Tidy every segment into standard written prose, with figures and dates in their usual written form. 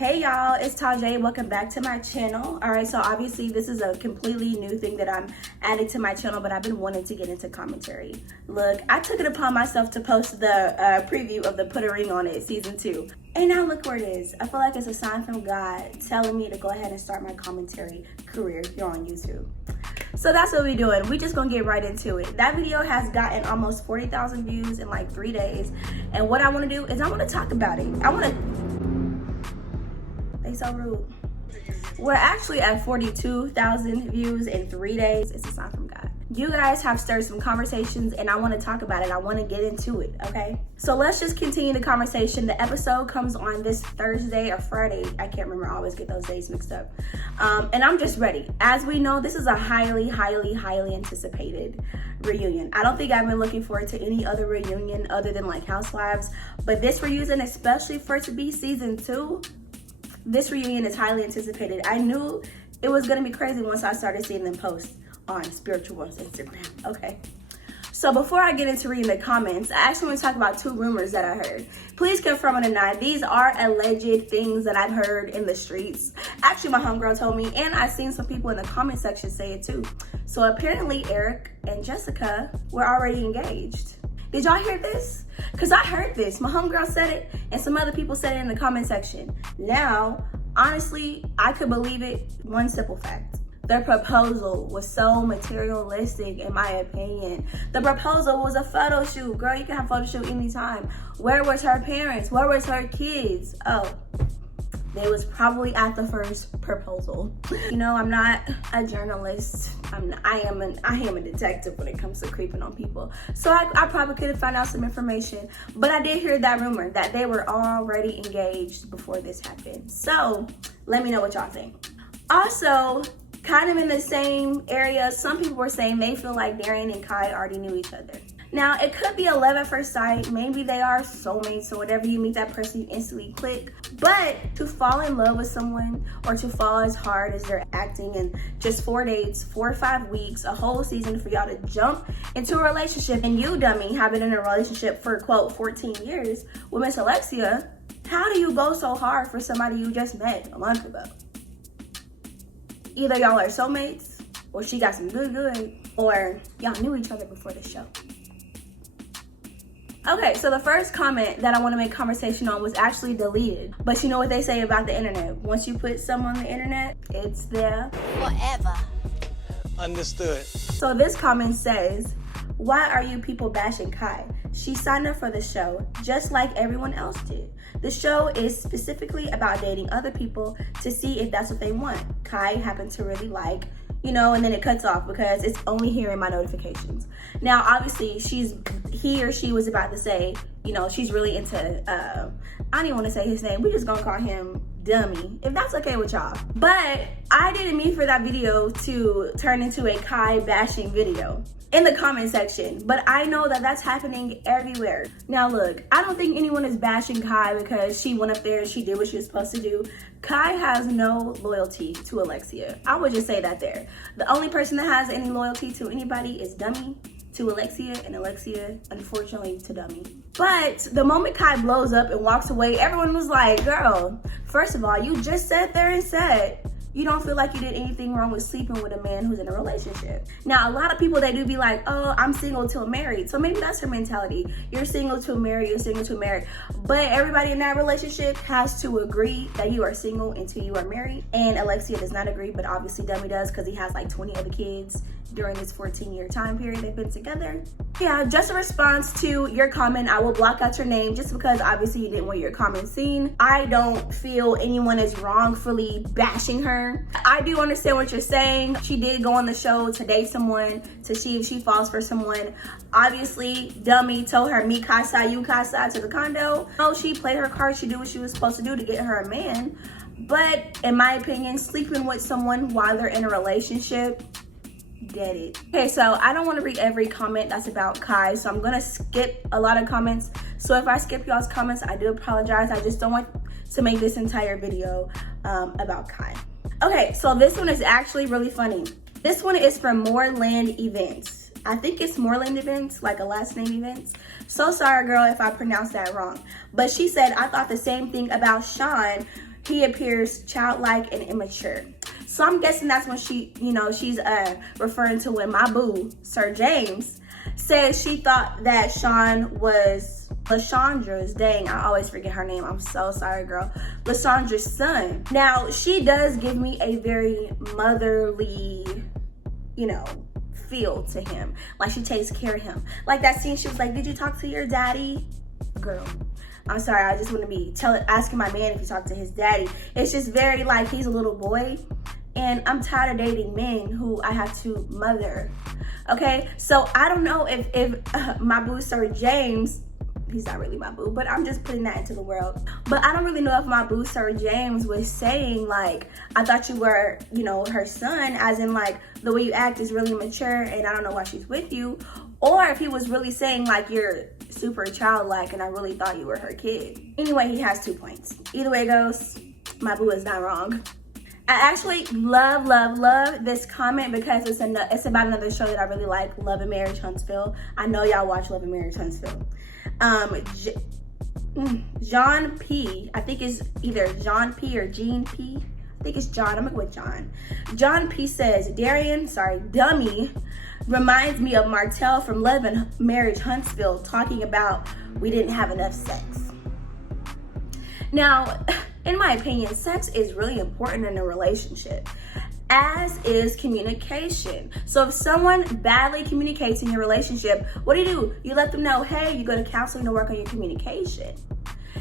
Hey y'all, it's Tajay. Welcome back to my channel. All right, so obviously this is a completely new thing that I'm adding to my channel, but I've been wanting to get into commentary. Look, I took it upon myself to post the preview of the Put a Ring on It season 2. And now look where it is. I feel like it's a sign from God telling me to go ahead and start my commentary career here on YouTube. So that's what we're doing. We just gonna get right into it. That video has gotten almost 40,000 views in like 3 days. And what I wanna do is I wanna talk about it. They so rude. We're actually at 42,000 views in 3 days. It's a sign from God. You guys have stirred some conversations and I want to talk about it. I want to get into it, okay? So let's just continue the conversation. The episode comes on this Thursday or Friday. I can't remember. I always get those days mixed up. And I'm just ready. As we know, this is a highly anticipated reunion. I don't think I've been looking forward to any other reunion other than like Housewives. But this reunion, especially for it to be season 2, this reunion is highly anticipated. I knew it was gonna be crazy once I started seeing them post on Spiritual World's Instagram, okay? So before I get into reading the comments, I actually want to talk about 2 rumors that I heard. Please confirm or deny. These are alleged things that I've heard in the streets. Actually, my homegirl told me, and I've seen some people in the comment section say it too. So apparently Eric and Jessica were already engaged. Did y'all hear this? Because I heard this. My homegirl said it, and some other people said it in the comment section. Now, honestly, I could believe it. One simple fact. Their proposal was so materialistic, in my opinion. The proposal was a photo shoot. Girl, you can have a photo shoot anytime. Where was her parents? Where was her kids? Oh, they was probably at the first proposal. You know, I'm not a journalist. I am a detective when it comes to creeping on people. So I probably could have found out some information. But I did hear that rumor that they were already engaged before this happened. So let me know what y'all think. Also, kind of in the same area, some people were saying they feel like Darian and Kai already knew each other. Now, it could be a love at first sight. Maybe they are soulmates, so whenever you meet that person, you instantly click. But to fall in love with someone or to fall as hard as they're acting in just 4 dates, 4 or 5 weeks, a whole season for y'all to jump into a relationship, and you, dummy, have been in a relationship for, quote, 14 years with Miss Alexia, how do you go so hard for somebody you just met a month ago? Either y'all are soulmates, or she got some good, or y'all knew each other before the show. Okay, so the first comment that I want to make conversation on was actually deleted. But you know what they say about the internet? Once you put something on the internet, it's there forever. Understood. So this comment says, "Why are you people bashing Kai? She signed up for the show just like everyone else did. The show is specifically about dating other people to see if that's what they want. Kai happened to really like, you know," and then it cuts off because it's only here in my notifications. Now, obviously, he or she was about to say, you know, she's really into, I don't even want to say his name. We're just going to call him Dummy, if that's okay with y'all. But I didn't mean for that video to turn into a Kai bashing video in the comment section, but I know that that's happening everywhere. Now look, I don't think anyone is bashing Kai because she went up there and she did what she was supposed to do. Kai has no loyalty to Alexia. I would just say that there. The only person that has any loyalty to anybody is Dummy to Alexia, and Alexia, unfortunately, to Dummy. But the moment Kai blows up and walks away, everyone was like, girl, first of all, you just sat there and said you don't feel like you did anything wrong with sleeping with a man who's in a relationship. Now, a lot of people, they do be like, oh, I'm single till married. So maybe that's her mentality. You're single till married, you're single till married. But everybody in that relationship has to agree that you are single until you are married. And Alexia does not agree, but obviously Dummy does because he has like 20 other kids during this 14-year time period they've been together. Yeah, just a response to your comment, I will block out your name just because obviously you didn't want your comment seen. I don't feel anyone is wrongfully bashing her. I do understand what you're saying. She did go on the show to date someone, to see if she falls for someone. Obviously, Dummy told her, me casa, you casa, to the condo. No, she played her cards. She did what she was supposed to do to get her a man. But in my opinion, sleeping with someone while they're in a relationship, get it. Okay, so I don't want to read every comment that's about Kai, so I'm gonna skip a lot of comments. So if I skip y'all's comments, I do apologize. I just don't want to make this entire video about Kai. Okay, so this one is actually really funny. This one is from Moreland Events. I think it's Moreland Events, like a last name Events. So sorry, girl, if I pronounced that wrong. But she said, I thought the same thing about Sean he appears childlike and immature. So I'm guessing that's when she's referring to when my boo, Sir James, says she thought that Sean was Lashandra's, dang, I always forget her name. I'm so sorry, girl. Lashandra's son. Now, she does give me a very motherly, feel to him. Like she takes care of him. Like that scene, she was like, did you talk to your daddy? Girl, I'm sorry, I just want to be asking my man if he talked to his daddy. It's just very like he's a little boy. And I'm tired of dating men who I have to mother. Okay, so I don't know if my boo Sir James, he's not really my boo, but I'm just putting that into the world. But I don't really know if my boo Sir James was saying like, I thought you were, her son, as in like the way you act is really mature and I don't know why she's with you. Or if he was really saying like you're super childlike and I really thought you were her kid. Anyway, he has 2 points. Either way it goes, my boo is not wrong. I actually love this comment because it's about another show that I really like, Love and Marriage Huntsville. I know y'all watch Love and Marriage Huntsville. John P, I think it's either John P or Gene P. I think it's John, I'm gonna go with John. John P says, Dummy reminds me of Martell from Love and Marriage Huntsville talking about we didn't have enough sex. Now, in my opinion, sex is really important in a relationship, as is communication. So if someone badly communicates in your relationship, what do? You let them know, hey, you go to counseling to work on your communication.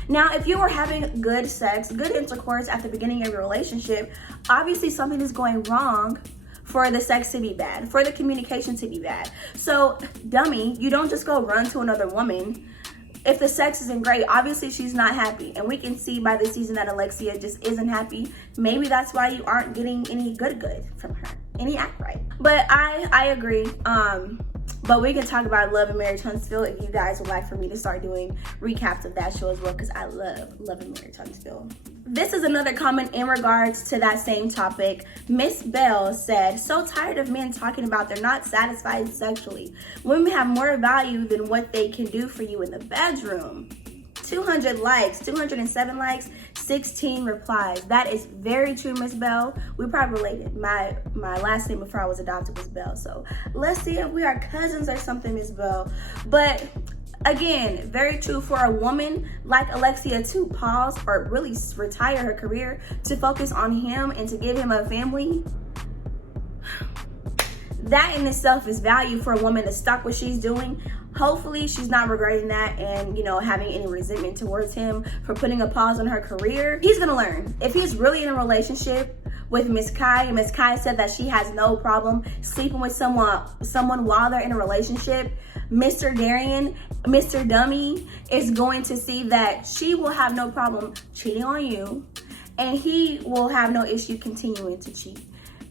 Now, if you were having good sex, good intercourse at the beginning of your relationship, obviously something is going wrong for the sex to be bad, for the communication to be bad. So, dummy, you don't just go run to another woman. If the sex isn't great, obviously she's not happy. And we can see by this season that Alexia just isn't happy. Maybe that's why you aren't getting any good from her, any act right. But I agree. But we can talk about Love and Marriage Huntsville if you guys would like for me to start doing recaps of that show as well, because I love Love and Marriage Huntsville. This is another comment in regards to that same topic. Miss Bell said, so tired of men talking about they're not satisfied sexually. Women have more value than what they can do for you in the bedroom. 200 likes, 207 likes, 16 replies. That is very true, Miss Bell. We probably related. My last name before I was adopted was Bell. So let's see if we are cousins or something, Miss Bell. But again, very true for a woman like Alexia to pause or really retire her career to focus on him and to give him a family. That in itself is value for a woman to stop what she's doing. Hopefully she's not regretting that and, having any resentment towards him for putting a pause on her career. He's gonna learn. If he's really in a relationship with Miss Kai, and Miss Kai said that she has no problem sleeping with someone while they're in a relationship, Mr. Darian, Mr. Dummy, is going to see that she will have no problem cheating on you, and he will have no issue continuing to cheat.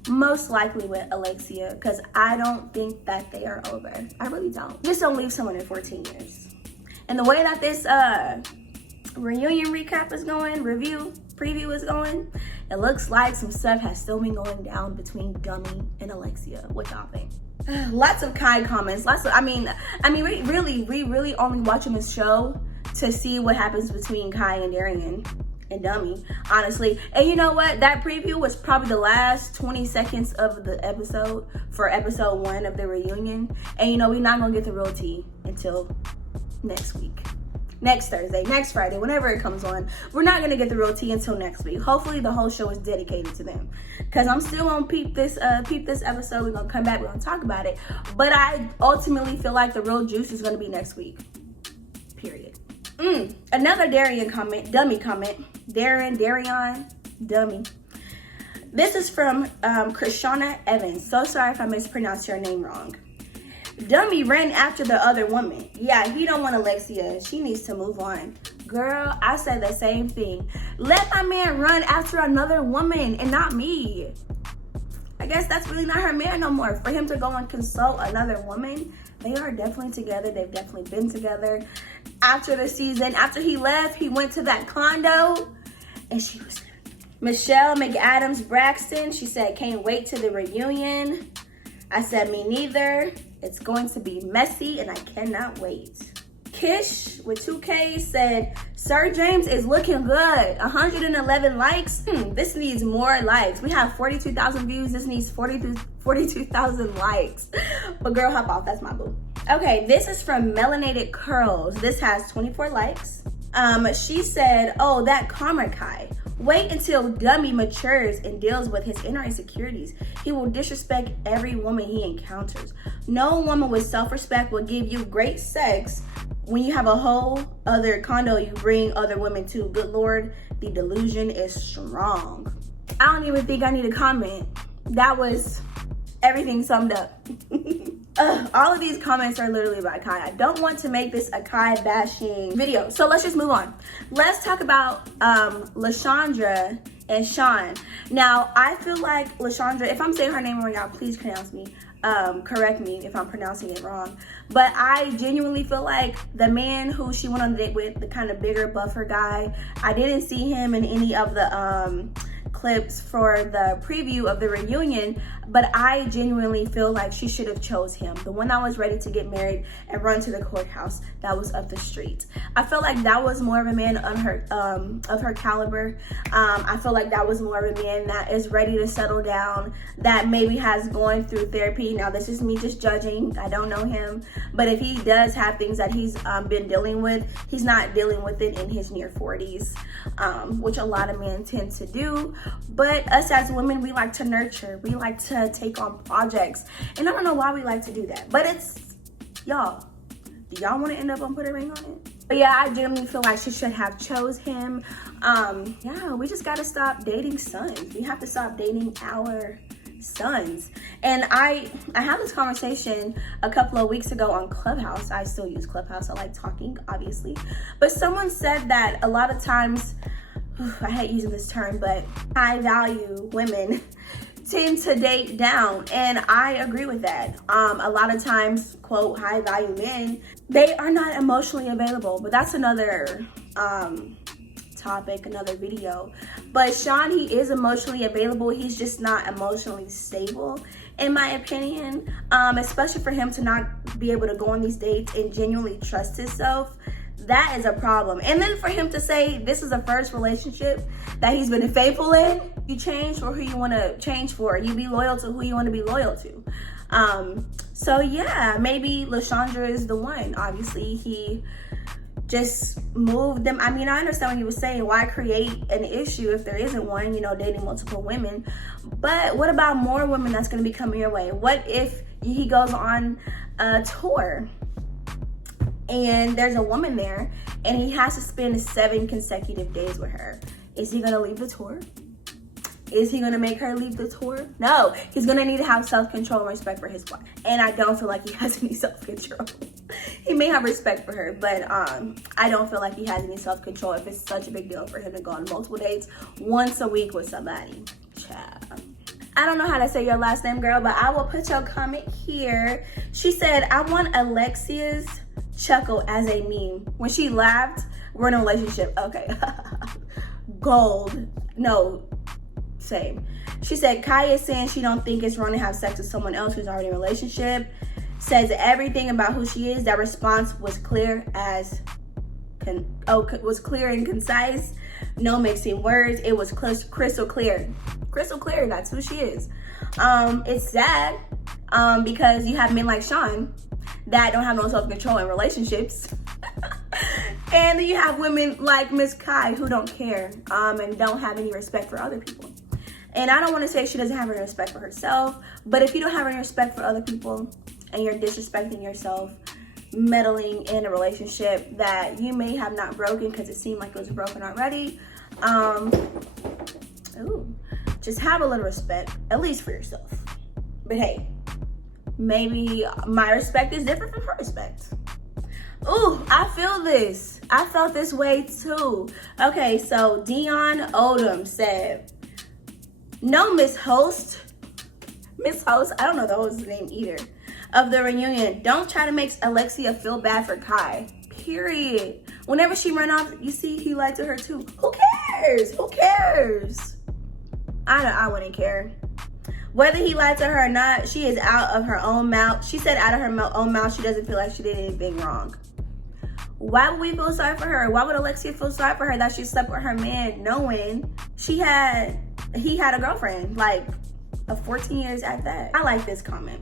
Most likely with Alexia, because I don't think that they are over. I really don't. Just don't leave someone in 14 years. And the way that this reunion recap is going, preview is going, it looks like some stuff has still been going down between Dummy and Alexia. What y'all think? Lots of Kai comments. We really only watching this show to see what happens between Kai and Darian and Dummy, honestly. And you know what? That preview was probably the last 20 seconds of the episode for episode 1 of the reunion. And we're not gonna get the real tea until next week. Next Thursday, next Friday, whenever it comes on. We're not gonna get the real tea until next week. Hopefully the whole show is dedicated to them. Cause I'm still gonna peep this episode. We're gonna come back, we're gonna talk about it. But I ultimately feel like the real juice is gonna be next week. Period. Another Darian comment, Dummy comment. Darian, Dummy. This is from Krishana Evans. So sorry if I mispronounced your name wrong. Dummy ran after the other woman. Yeah, he don't want Alexia. She needs to move on. Girl, I said the same thing. Let my man run after another woman and not me. I guess that's really not her man no more. For him to go and consult another woman, they are definitely together. They've definitely been together. After the season, after he left, he went to that condo and she was Michelle McAdams Braxton. She said, can't wait to the reunion. I said, me neither. It's going to be messy and I cannot wait. Kish with 2K said, Sir James is looking good. 111 likes. This needs more likes. We have 42,000 views. This needs 42,000 likes. But girl, hop off. That's my boo. Okay, this is from Melanated Curls. This has 24 likes. She said, oh, that Karma Kai. Wait until Gummy matures and deals with his inner insecurities. He will disrespect every woman he encounters. No woman with self-respect will give you great sex when you have a whole other condo you bring other women to. Good Lord, the delusion is strong. I don't even think I need a comment. That was everything summed up. All of these comments are literally about Kai. I don't want to make this a Kai bashing video, so let's just move on. Let's talk about Lashandra and Sean. Now, I feel like Lashandra, if I'm saying her name wrong, y'all please correct me if I'm pronouncing it wrong. But I genuinely feel like the man who she went on the date with, the kind of bigger, buffer guy, I didn't see him in any of the clips for the preview of the reunion, but I genuinely feel like she should have chose him, the one that was ready to get married and run to the courthouse that was up the street. I feel like that was more of a man on her of her caliber. I feel like that was more of a man that is ready to settle down, that maybe has gone through therapy. Now this is me just judging, I don't know him, but if he does have things that he's been dealing with, he's not dealing with it in his near 40s, which a lot of men tend to do. But us as women, we like to nurture, we like to take on projects, and I don't know why we like to do that, but it's y'all. Do y'all want to end up and put a ring on it? But yeah, I genuinely feel like she should have chose him. Yeah, we just gotta stop dating sons. We have to stop dating our sons. And I had this conversation a couple of weeks ago on Clubhouse. I still use Clubhouse. I like talking, obviously, but someone said that a lot of times, I hate using this term, but high value women tend to date down, and I agree with that. A lot of times, quote, high value men, they are not emotionally available, but that's another topic, another video. But Sean, he is emotionally available, he's just not emotionally stable, in my opinion, especially for him to not be able to go on these dates and genuinely trust himself. That is a problem. And then for him to say this is the first relationship that he's been faithful in, you change for who you want to change for. You be loyal to who you want to be loyal to. So yeah, maybe Lashandra is the one. Obviously, he just moved them. I mean, I understand what he was saying. Why create an issue if there isn't one, you know, dating multiple women? But what about more women that's going to be coming your way? What if he goes on a tour and there's a woman there and he has to spend 7 consecutive days with her? Is he gonna leave the tour? Is he gonna make her leave the tour? No, he's gonna need to have self-control and respect for his wife. And I don't feel like he has any self-control. He may have respect for her, but I don't feel like he has any self-control if it's such a big deal for him to go on multiple dates once a week with somebody. Child. I don't know how to say your last name, girl, but I will put your comment here. She said, I want Alexia's chuckle as a meme. When she laughed, we're in a relationship. Okay. Gold. No, same. She said, Kai is saying she don't think it's wrong to have sex with someone else who's already in a relationship. Says everything about who she is. That response was clear as was clear and concise. No mixing words. It was crystal clear. Crystal clear, that's who she is. It's sad because you have men like Sean that don't have no self-control in relationships. And then you have women like Miss Kai who don't care and don't have any respect for other people. And I don't want to say she doesn't have any respect for herself, but if you don't have any respect for other people and you're disrespecting yourself, meddling in a relationship that you may have not broken because it seemed like it was broken already, just have a little respect, at least for yourself. But hey, maybe my respect is different from her respect. Ooh, I feel this. I felt this way too. Okay, so Dion Odom said, no, Miss Host, I don't know the host's name either, of the reunion, don't try to make Alexia feel bad for Kai, period. Whenever she ran off, you see he lied to her too. Who cares? Who cares? I wouldn't care. Whether he lied to her or not, she is out of her own mouth. She said out of her own mouth she doesn't feel like she did anything wrong. Why would we feel sorry for her? Why would Alexia feel sorry for her that she slept with her man knowing he had a girlfriend, like a 14 years at that? I like this comment.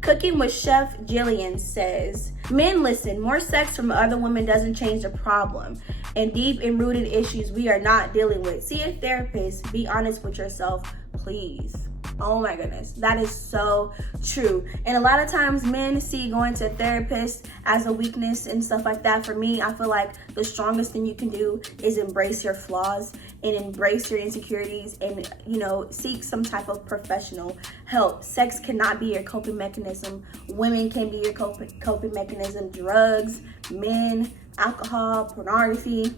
Cooking with Chef Jillian says, men, listen, more sex from other women doesn't change the problem and deep and rooted issues we are not dealing with. See a therapist. Be honest with yourself, please. Oh my goodness, that is so true. And a lot of times men see going to a therapist as a weakness and stuff like that. For me, I feel like the strongest thing you can do is embrace your flaws and embrace your insecurities and, you know, seek some type of professional help. Sex cannot be your coping mechanism. Women can be your coping mechanism. Drugs, men, alcohol, pornography.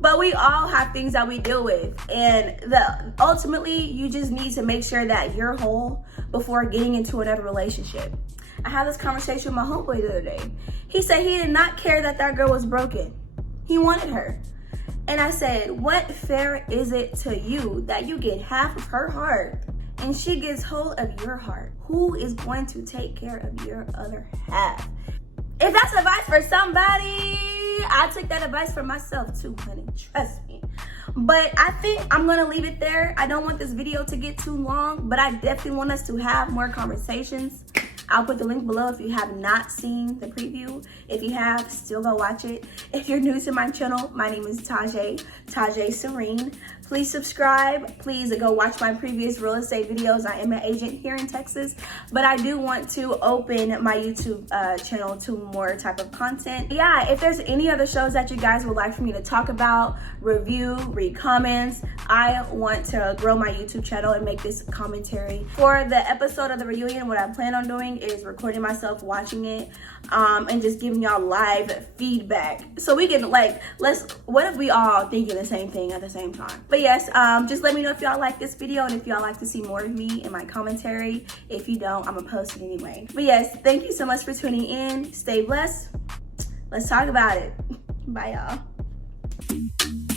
But we all have things that we deal with, and ultimately you just need to make sure that you're whole before getting into another relationship. I had this conversation with my homeboy the other day. He said he did not care that girl was broken. He wanted her. And I said, what fair is it to you that you get half of her heart and she gets hold of your heart? Who is going to take care of your other half? If that's advice for somebody, I took that advice for myself too, honey. Trust me. But I think I'm going to leave it there. I don't want this video to get too long, but I definitely want us to have more conversations. I'll put the link below if you have not seen the preview. If you have, still go watch it. If you're new to my channel, my name is Tajay Serene. Please subscribe. Please go watch my previous real estate videos. I am an agent here in Texas, but I do want to open my YouTube channel to more type of content. Yeah, if there's any other shows that you guys would like for me to talk about, review, read comments, I want to grow my YouTube channel and make this commentary. For the episode of the reunion, what I plan on doing is recording myself watching it and just giving y'all live feedback. So we can what if we all thinking the same thing at the same time? But yes, just let me know if y'all like this video and if y'all like to see more of me in my commentary. If you don't, I'm gonna post it anyway. But yes, thank you so much for tuning in. Stay blessed. Let's talk about it. Bye, y'all.